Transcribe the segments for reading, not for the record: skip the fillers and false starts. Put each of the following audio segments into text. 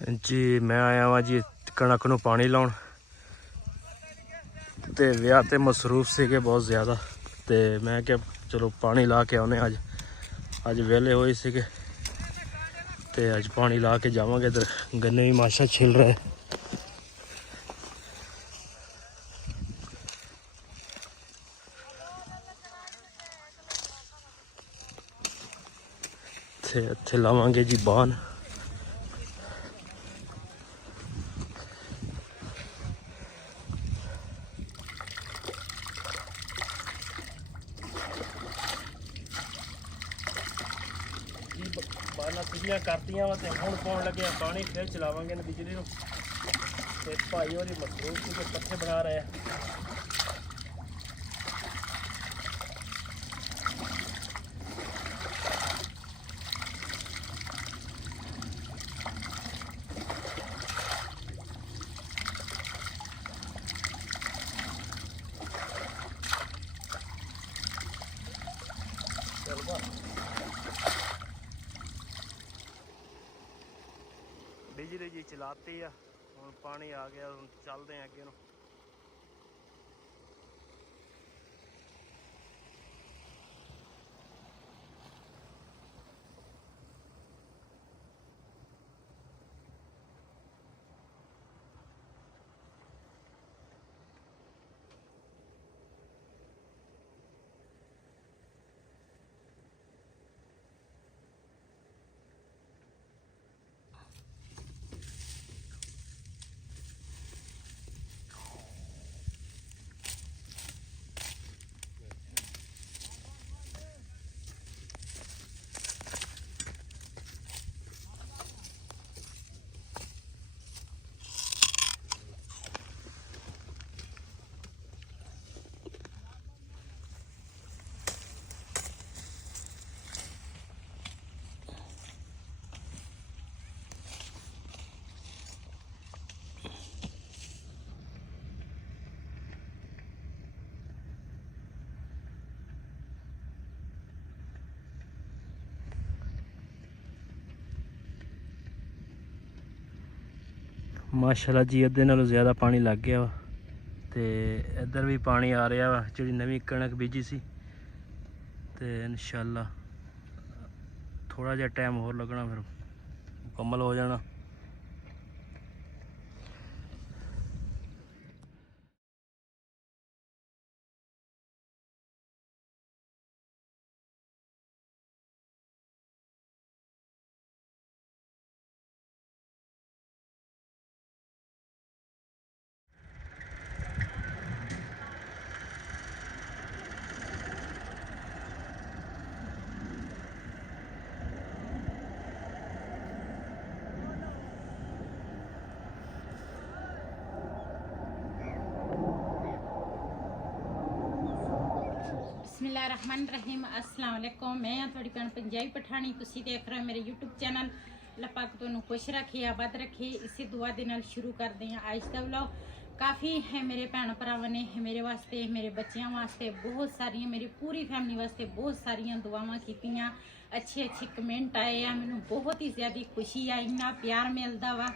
जी मैं आया वा जी कणक नूं पानी लाउण ते विआह ते मसरूफ सीगे बहुत ज़्यादा ते मैं क्या चलो पानी ला के आने अज वेले होए सीगे ते अज पानी ला के जावांगे। इधर गन्ने भी माशा छिल रहे थे इत्थे लावांगे जी बान। बाना सीढ़ियाँ करतियां वा ते हुण पाउण लगे पानी फिर चलावांगे ना बिजली नूं ते भाई होरी मसरूफ सीगे पत्थे बना रहे हैं। बिजली जी चलाती है हुण पानी आ गया हुण चलते हैं अगे नूं। माशाल्लाह जी अद्धे नालों ज़्यादा पानी लग गया वा ते इधर भी पानी आ रहा वा जी नवी कणक बीजी सी ते इंशाल्लाह थोड़ा जिहा टाइम होर लगना फिर मुकम्मल हो जाना। बिस्मिल्लाहिर्रहमानिर्रहीम अस्सलाम वालेकुम। मैं हाँ थोड़ी भैन पंजाबी पठानी तुसी देख रहे हो मेरे यूट्यूब चैनल। अल्लाह पाक तुहानू खुश रखे आबाद रखे इसी दुआ दे नाल शुरू करते हैं आज का व्लॉग। काफ़ी है मेरे भैन भरावां ने मेरे वास्ते मेरे बच्चों वास्ते बहुत सारिया मेरी पूरी फैमिली वास्ते बहुत सारिया दुआवां कीतियां अच्छे अच्छे कमेंट आए हैं। मैनू बहुत ही ज़्यादा खुशी आई इन्ना प्यार मिलता वा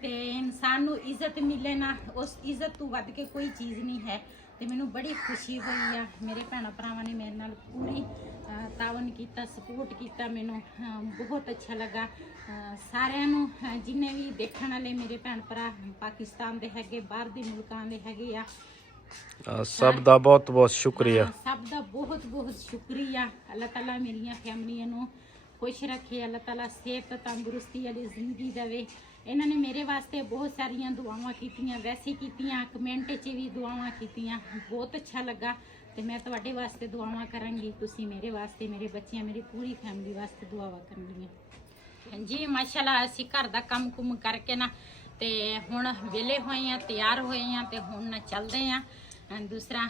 ते इंसान नू इज्जत मिले ना उस इज्जत तो वध के कोई चीज़ नहीं है। तो मैनू बड़ी खुशी हुई है मेरे भैन भरावां ने मेरे नाल पूरी तावन किया सपोर्ट किया मैनू बहुत अच्छा लगा। सारिਆਂ ਨੂੰ जिन्ने भी देखने वाले मेरे भैन भरा पाकिस्तान दे हैगे बाहर दे मुल्कां दे हैगे आ सब दा बहुत बहुत शुक्रिया। सब दा बहुत बहुत शुक्रिया। अल्लाह ताला मेरिया फैमिलियां नू खुश रखे अल्लाह ताला सेहत तंदुरुस्ती वाली जिंदगी देवे। इन्होंने मेरे वास्ते बहुत सारिया दुआवां कीतियां वैसे कीतियां कमेंट च भी दुआवां कीतियां बहुत अच्छा लगा। तो मैं तुहाडे वास्ते दुआवां करांगी तुसी मेरे वास्ते मेरे बच्चे मेरी पूरी फैमिली वास्ते दुआवां करनियां जी। माशाल्लाह असी घर दा कम कुम करके ना ते हुण वेले होए हैं तैयार होए हैं ते हुण चलदे हैं। दूसरा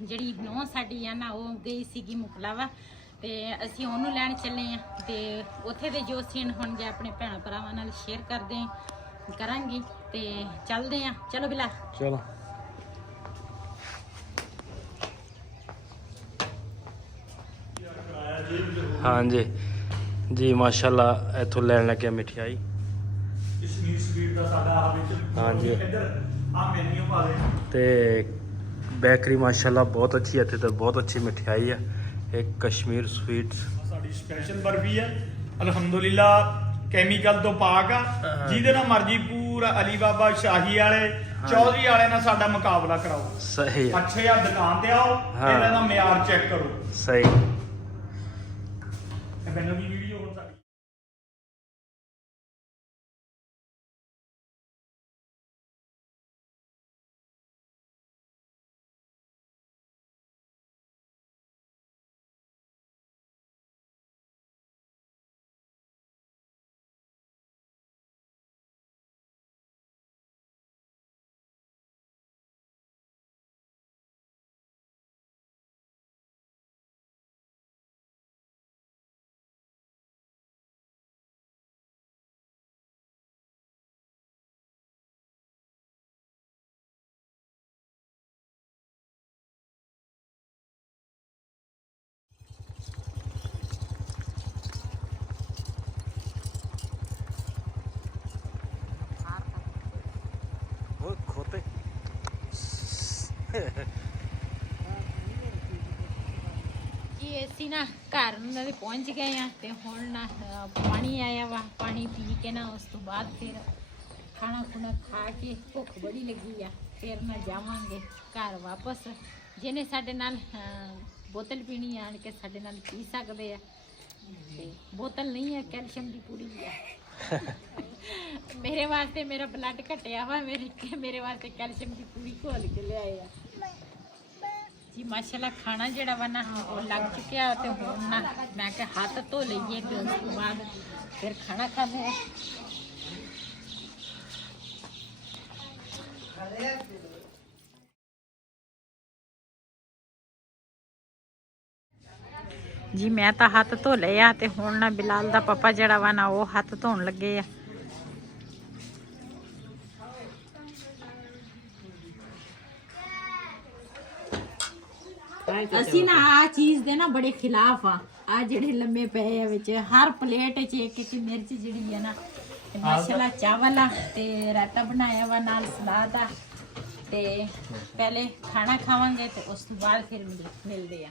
जिहड़ी नौं साडी है ना वो गई सीगी मुकलावा ते असी ओनू लैण चले हैं ते उत्थे दे जो सीन होणगे अपने भैन भरावां नाल शेयर करदे करांगी ते चलदे हैं। चलो बिला चलो हाँ जी जी माशाल्लाह इत्थों लैन लगे मिठाई ਕਸ਼ਮੀਰ ਸਵੀਟ ਦਾ ਸਾਡਾ ਆ ਵਿੱਚ ਹਾਂਜੀ। ਇੱਧਰ ਆ ਮੈਨੂ ਪਾ ਦੇ। ਤੇ ਬੇਕਰੀ ਮਾਸ਼ਾਅੱਲਾ ਬਹੁਤ ਅੱਛੀ ਹੈ, ਇੱਥੇ ਤਾਂ ਬਹੁਤ ਅੱਛੀ ਮਠਿਆਈ ਆ ਇਹ ਕਸ਼ਮੀਰ ਸਵੀਟਸ। ਸਾਡੀ ਸਪੈਸ਼ਲ ਬਰਫੀ ਆ ਅਲਹਮਦੁਲਿਲਾ, ਕੈਮੀਕਲ ਤੋਂ ਪਾਕ ਆ। ਜਿਹਦੇ ਨਾਲ ਮਰਜੀ ਪੂਰਾ ਅਲੀ ਬਾਬਾ ਸ਼ਾਹੀ ਵਾਲੇ ਚੌਧਰੀ ਵਾਲੇ ਨਾਲ ਸਾਡਾ ਮੁਕਾਬਲਾ ਕਰਾਓ। ਸਹੀ ਆ, ਅੱਛੇ ਆ ਦੁਕਾਨ ਤੇ ਆਓ, ਹਾਂ। ਇਹਨਾਂ ਦਾ ਮਿਆਰ ਚੈੱਕ ਕਰੋ। ਸਹੀ। ਮੈਨੂੰ ਵੀ ਵੀਡੀਓ ਹੁਣ ਸਾਡੀ ਉਹ ਖੋਤੇ ਜੀ ਅਸੀਂ ਨਾ ਘਰ ਉਹਨਾਂ ਦੇ ਪਹੁੰਚ ਗਏ ਆ ਤੇ ਹੁਣ ਨਾ ਪਾਣੀ ਆਇਆ ਵਾ, ਪਾਣੀ ਪੀ ਕੇ ਨਾ ਉਸ ਤੋਂ ਬਾਅਦ ਫਿਰ ਖਾਣਾ ਖੁਣਾ ਖਾ ਕੇ ਭੁੱਖ ਬੜੀ ਲੱਗੀ ਆ, ਫਿਰ ਨਾ ਜਾਵਾਂਗੇ ਘਰ ਵਾਪਸ। ਜਿਹਨੇ ਸਾਡੇ ਨਾਲ ਬੋਤਲ ਪੀਣੀ ਆਣ ਕੇ ਸਾਡੇ ਨਾਲ ਪੀ ਸਕਦੇ ਆ। ਤੇ ਬੋਤਲ ਨਹੀਂ ਹੈ, ਕੈਲਸ਼ੀਅਮ ਦੀ ਪੂਰੀ ਆ। ਮੇਰੇ ਵਾਸਤੇ ਮੇਰਾ ਬਲੱਡ ਘਟਿਆ ਵਾ, ਮੇਰੇ ਵਾਸਤੇ ਕੈਲਸ਼ੀਅਮ ਦੀ ਪੂਰੀ ਘੋਲ ਕੇ ਲਿਆਏ ਆ ਜੀ। ਮਾਸ਼ਾਅੱਲਾ ਖਾਣਾ ਜਿਹੜਾ ਵਾ ਨਾ ਉਹ ਲੱਗ ਚੁੱਕਿਆ ਤੇ ਹੁਣ ਨਾ ਮੈਂ ਕਿ ਹੱਥ ਧੋ ਲਈਏ ਤੇ ਉਸ ਤੋਂ ਬਾਅਦ ਫਿਰ ਖਾਣਾ ਖਾਂਦੇ ਆ। ਜੀ ਮੈਂ ਤਾਂ ਹੱਥ ਧੋ ਲਏ ਆ ਤੇ ਹੁਣ ਨਾ ਬਿਲਾਲ ਦਾ ਪਾਪਾ ਜਿਹੜਾ ਵਾ ਨਾ ਉਹ ਹੱਥ ਧੋਣ ਲੱਗੇ ਆ। ਅਸੀਂ ਨਾ ਆ ਚੀਜ਼ ਦੇ ਨਾ ਬੜੇ ਖਿਲਾਫ ਆ ਜਿਹੜੇ ਲੰਮੇ ਪਏ ਆ ਵਿੱਚ ਹਰ ਪਲੇਟ 'ਚ ਇੱਕ ਇੱਕ ਮਿਰਚ ਜਿਹੜੀ ਹੈ ਨਾ। ਤੇ ਮਾਸ਼ਾਅੱਲਾ ਚਾਵਲ ਆ ਤੇ ਰਾਇਤਾ ਬਣਾਇਆ ਵਾ, ਨਾਲ ਸਲਾਦ ਆ। ਤੇ ਪਹਿਲੇ ਖਾਣਾ ਖਾਵਾਂਗੇ ਤੇ ਉਸ ਤੋਂ ਬਾਅਦ ਫਿਰ ਮਿਲਦੇ ਆ।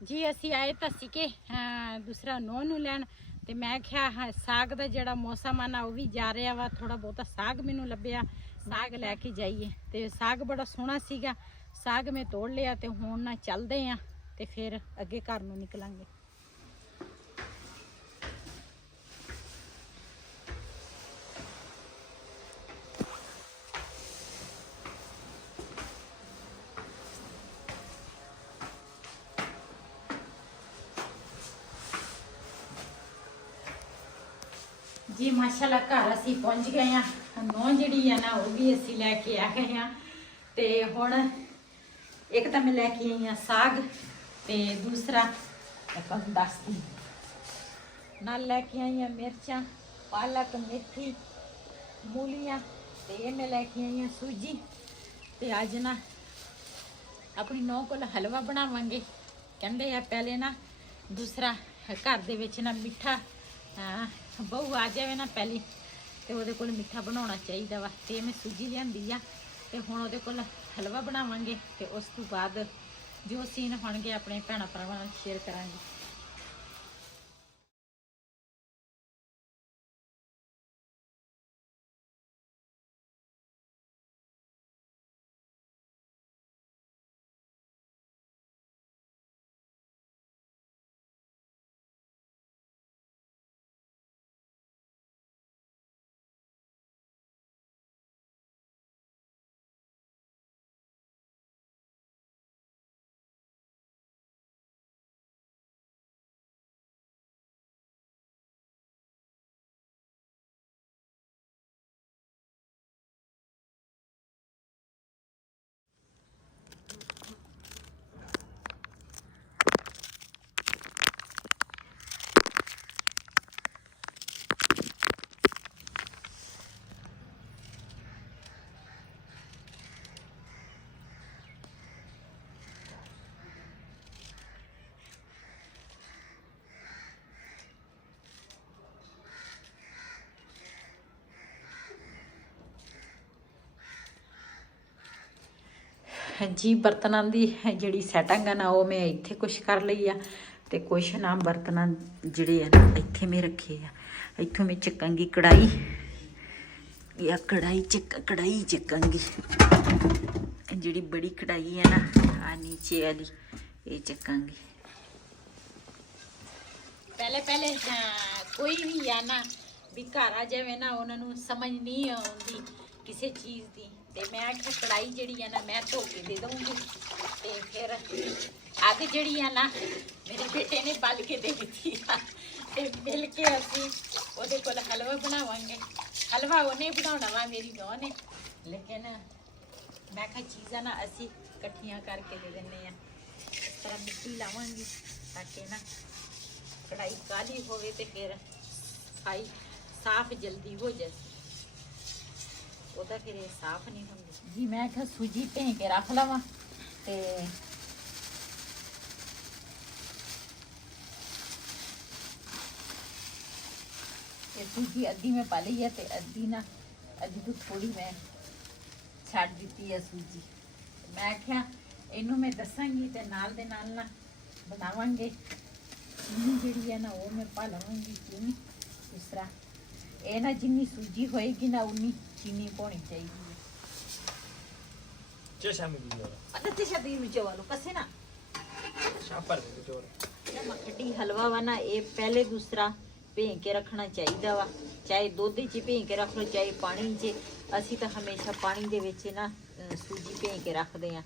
जी असी आए तो सीके दूसरा नौ नू लैन ते मैं क्या साग का जड़ा मौसम है ना वो भी जा रहा वा। थोड़ा बहुता साग मैनू लभ्या, साग लैके जाइए। तो साग बड़ा सोहना सीगा, साग मैं तोड़ लिया। तो हुण ना चलते हैं तो फिर अगे घर नू निकलांगे। जी माशाल्लाह घर असी पहुंच गए हैं। नौ जी है ना वो भी असी लैके आ गए हैं। तो हुण एक तो मैं लैके आई हाँ साग, तो दूसरा तुहानूं दसदी नाल लैके आई हाँ मिर्चां, पालक, मेथी, मूलियां। तो ये मैं लैके आई हाँ सूजी। तो अज ना अपनी नौ कोल हलवा बनावांगे। कहंदे आ पहले ना दूसरा घर दे विच ना मिठा बहू आ जाए ना पहले तो वो कोल मिठा बनाना चाहिए वा। तो मैं सूजी लियांदी आ ते हुण ओहदे कोल हलवा बनावांगे। तो उस तो बाद जो सीन होणगे अपने भैणां भरावां नाल शेयर करांगे। ਜੀ ਬਰਤਨਾਂ ਦੀ ਜਿਹੜੀ ਸੈਟਿੰਗ ਆ ਨਾ ਉਹ ਮੈਂ ਇੱਥੇ ਕੁਛ ਕਰ ਲਈ ਆ ਤੇ ਕੁਛ ਨਾ ਬਰਤਨਾਂ ਜਿਹੜੇ ਆ ਨਾ ਇੱਥੇ ਮੈਂ ਰੱਖੇ ਆ। ਇੱਥੋਂ ਮੈਂ ਚੱਕਾਂਗੀ ਕੜਾਈ ਜਾਂ ਕੜਾਈ ਚੱਕਾਂਗੀ। ਜਿਹੜੀ ਬੜੀ ਕੜਾਈ ਹੈ ਨਾ ਆ ਨੀਚੇ ਵਾਲੀ ਇਹ ਚੱਕਾਂਗੀ। ਪਹਿਲੇ ਕੋਈ ਵੀ ਆ ਨਾ ਵੀ ਘਰ ਆ ਜਾਵੇ ਨਾ ਉਹਨਾਂ ਨੂੰ ਸਮਝ ਨਹੀਂ ਆਉਂਦੀ ਕਿਸੇ ਚੀਜ਼ ਦੀ। ਤੇ ਮੈਂ ਆਖਿਆ ਕੜਾਈ ਜਿਹੜੀ ਆ ਨਾ ਮੈਂ ਧੋ ਕੇ ਦੇ ਦਊਂਗੀ। ਤੇ ਫਿਰ ਅੱਗ ਜਿਹੜੀ ਆ ਨਾ ਮੇਰੇ ਬੇਟੇ ਨੇ ਬਾਲ ਕੇ ਦੇ ਦਿੱਤੀ ਆ ਤੇ ਮਿਲ ਕੇ ਅਸੀਂ ਉਹਦੇ ਕੋਲ ਹਲਵਾ ਬਣਾਵਾਂਗੇ। ਹਲਵਾ ਉਹਨੇ ਬਣਾਉਣਾ ਵਾ ਮੇਰੀ ਨੂੰਹ ਨੇ, ਲੇਕਿਨ ਮੈਂ ਕਿਹਾ ਚੀਜ਼ਾਂ ਨਾ ਅਸੀਂ ਇਕੱਠੀਆਂ ਕਰਕੇ ਦੇ ਦਿੰਦੇ ਆ। ਇਸ ਤਰ੍ਹਾਂ ਮਿੱਟੀ ਲਾਵਾਂਗੀ ਤਾਂ ਕਿ ਨਾ ਕੜਾਈ ਕਾਲੀ ਹੋਵੇ ਤੇ ਫਿਰ ਸਫਾਈ ਸਾਫ਼ ਜਲਦੀ ਹੋ ਜਾਏ। ਉਹਦਾ ਫਿਰ ਇਹ ਸਾਫ਼ ਨਹੀਂ ਹੁੰਦੀ ਜੀ। ਮੈਂ ਕਿਹਾ ਸੂਜੀ ਭੇਂ ਕੇ ਰੱਖ ਲਵਾਂ ਤੇ ਸੂਜੀ ਅੱਧੀ ਮੈਂ ਪਾ ਲਈ ਹੈ ਤੇ ਅੱਧੀ ਤੋਂ ਥੋੜੀ ਮੈਂ ਛੱਡ ਦਿੱਤੀ ਹੈ ਸੂਜੀ। ਮੈਂ ਕਿਹਾ ਇਹਨੂੰ ਮੈਂ ਦੱਸਾਂਗੀ ਤੇ ਨਾਲ ਦੇ ਨਾਲ ਨਾ ਬਣਾਵਾਂਗੇ। ਚੀਨੀ ਜਿਹੜੀ ਹੈ ਨਾ ਉਹ ਮੈਂ ਪਾ ਲਵਾਂਗੀ। ਚੀਨੀ ਇਸ ਤਰ੍ਹਾਂ ਇਹ ਨਾ ਜਿੰਨੀ ਸੂਜੀ ਹੋਏਗੀ ਨਾ ਉਨੀ ਚੀਨੀ ਪਾਉਣੀ ਚਾਹੀਦੀ ਹੈ। ਤੇ ਸ਼ਾਦੀ ਵਿੱਚ ਵਾਲੋ ਕਸੇ ਨਾ ਮੱਖਣੀ ਹਲਵਾ ਵਾ ਨਾ ਇਹ ਪਹਿਲੇ ਦੂਸਰਾ ਭੇਂ ਕੇ ਰੱਖਣਾ ਚਾਹੀਦਾ ਵਾ। ਚਾਹੇ ਦੁੱਧ 'ਚ ਭੇਂ ਕੇ ਰੱਖ ਲਓ ਚਾਹੇ ਪਾਣੀ 'ਚ। ਅਸੀਂ ਤਾਂ ਹਮੇਸ਼ਾ ਪਾਣੀ ਦੇ ਵਿੱਚ ਨਾ ਸੂਜੀ ਭੇਂ ਕੇ ਰੱਖਦੇ ਆ।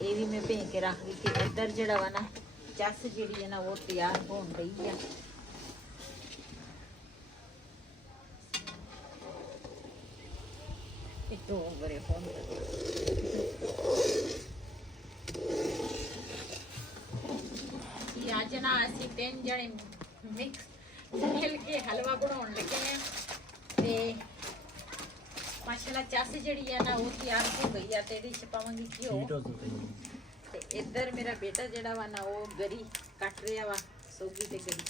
ਇਹ ਵੀ ਮੈਂ ਭੇਂ ਕੇ ਰੱਖ ਦਿੱਤੀ। ਇੱਧਰ ਜਿਹੜਾ ਵਾ ਨਾ ਚੱਸ ਜਿਹੜੀ ਹੈ ਨਾ ਉਹ ਤਿਆਰ ਹੋਣ ਰਹੀ ਆ। ਇਹ ਬਰੇ ਹੋਣ ਅੱਜ ਨਾ ਅਸੀਂ 3 ਜਣੇ ਮਿਕਸ ਮਿਲ ਕੇ ਹਲਵਾ ਬਣਾਉਣ ਲੱਗੇ ਆ ਤੇ ਮਾਸ਼ਾਅੱਲਾ ਚੱਸ ਜਿਹੜੀ ਆ ਨਾ ਉਹ ਤਿਆਰ ਹੋ ਗਈ ਆ ਤੇ ਇਹਦੇ ਵਿੱਚ ਪਾਵਾਂਗੀ ਘਿਓ। ਤੇ ਇੱਧਰ ਮੇਰਾ ਬੇਟਾ ਜਿਹੜਾ ਵਾ ਨਾ ਉਹ ਗਰੀ ਕੱਟ ਰਿਹਾ ਵਾ, ਸੋਗੀ ਤੇ ਗਰੀ।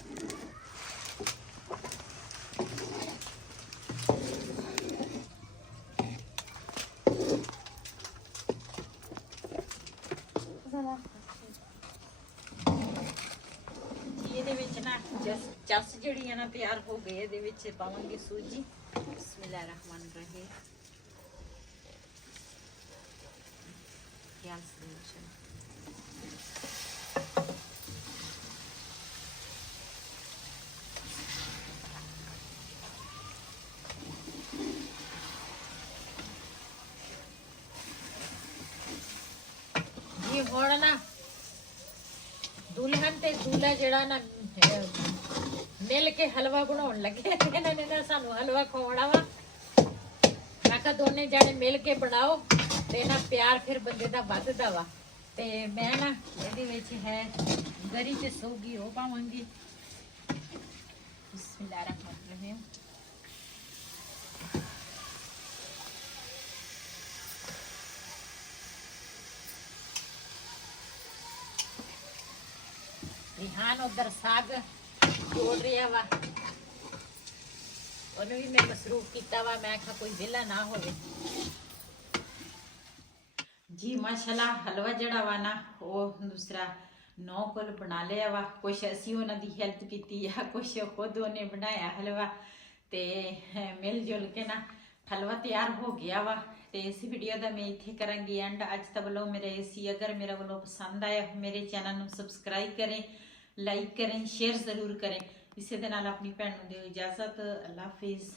ਇਹਦੇ ਵਿੱਚ ਨਾ ਚੱਸ ਜਿਹੜੀ ਆ ਨਾ ਤਿਆਰ ਹੋ ਗਈ। ਇਹਦੇ ਵਿੱਚ ਪਾਵਾਂਗੇ ਸੂਜੀ। ਬਿਸਮਿल्लाह रहमान रहीम। ਜੀ ਹੁਣ ਨਾ ਦੁਲਹਨ ਤੇ दूल्हा ਜਿਹੜਾ ਨਾ ਮਿਲ ਕੇ ਹਲਵਾ ਬਣਾਉਣ ਲੱਗੇ। ਇਹਨਾਂ ਨੇ ਨਾ ਸਾਨੂੰ ਹਲਵਾ ਖਵਾਉਣਾ ਵਾ। ਮੈਂ ਕਿਹਾ ਦੋਨੇ ਜਾਣੇ ਮਿਲ ਕੇ ਬਣਾਓ ਤੇ ਨਾ ਪਿਆਰ ਫਿਰ ਬੰਦੇ ਦਾ ਵੱਧਦਾ ਵਾ। ਤੇ ਮੈਂ ਨਾ ਇਹਦੇ ਵਿੱਚ ਹੈ ਗਰੀ ਤੇ ਸੋਗੀ ਉਹ ਪਾਵਾਂਗੀ। ਬਿਸਮਿल्लाह रहमान रहीम। ਰਿਹਾਨ ਉਧਰ ਸਾਗ ਜੋੜ ਰਿਹਾ ਵਾ। ਉਹਨੂੰ ਵੀ ਮੈਂ ਮਸਰੂਫ ਕੀਤਾ ਵਾ। ਮੈਂ ਕਿਹਾ ਕੋਈ ਵਿਹਲਾ ਨਾ ਹੋਵੇ ਜੀ। ਮਾਸ਼ਾਅੱਲਾ ਹਲਵਾ ਜਿਹੜਾ ਵਾ ਨਾ ਉਹ ਦੂਸਰਾ 9 ਕੋਲ ਬਣਾ ਲਿਆ ਵਾ। ਕੁਛ ਅਸੀਂ ਉਹਨਾਂ ਦੀ ਹੈਲਪ ਕੀਤੀ ਆ, ਕੁਛ ਖੁਦ ਉਹਨੇ ਬਣਾਇਆ ਹਲਵਾ। ਤੇ ਮਿਲ ਜੁਲ ਕੇ ਨਾ ਹਲਵਾ ਤਿਆਰ ਹੋ ਗਿਆ ਵਾ। ਤੇ ਇਸ ਵੀਡੀਓ ਦਾ ਮੈਂ ਇੱਥੇ ਕਰਾਂਗੀ ਐਂਡ। ਅੱਜ ਤੱਕ ਵੱਲੋਂ ਮੇਰੇ ਸੀ ਅਗਰ ਮੇਰਾ ਵੱਲੋਂ ਪਸੰਦ ਆਇਆ ਮੇਰੇ ਚੈਨਲ ਨੂੰ ਸਬਸਕ੍ਰਾਈਬ ਕरें, ਲਾਈਕ करें, शेयर ज़रूर करें। इसे दे नाल अपनी भैन नूं दिओ इजाज़त। अल्लाह हाफिज़।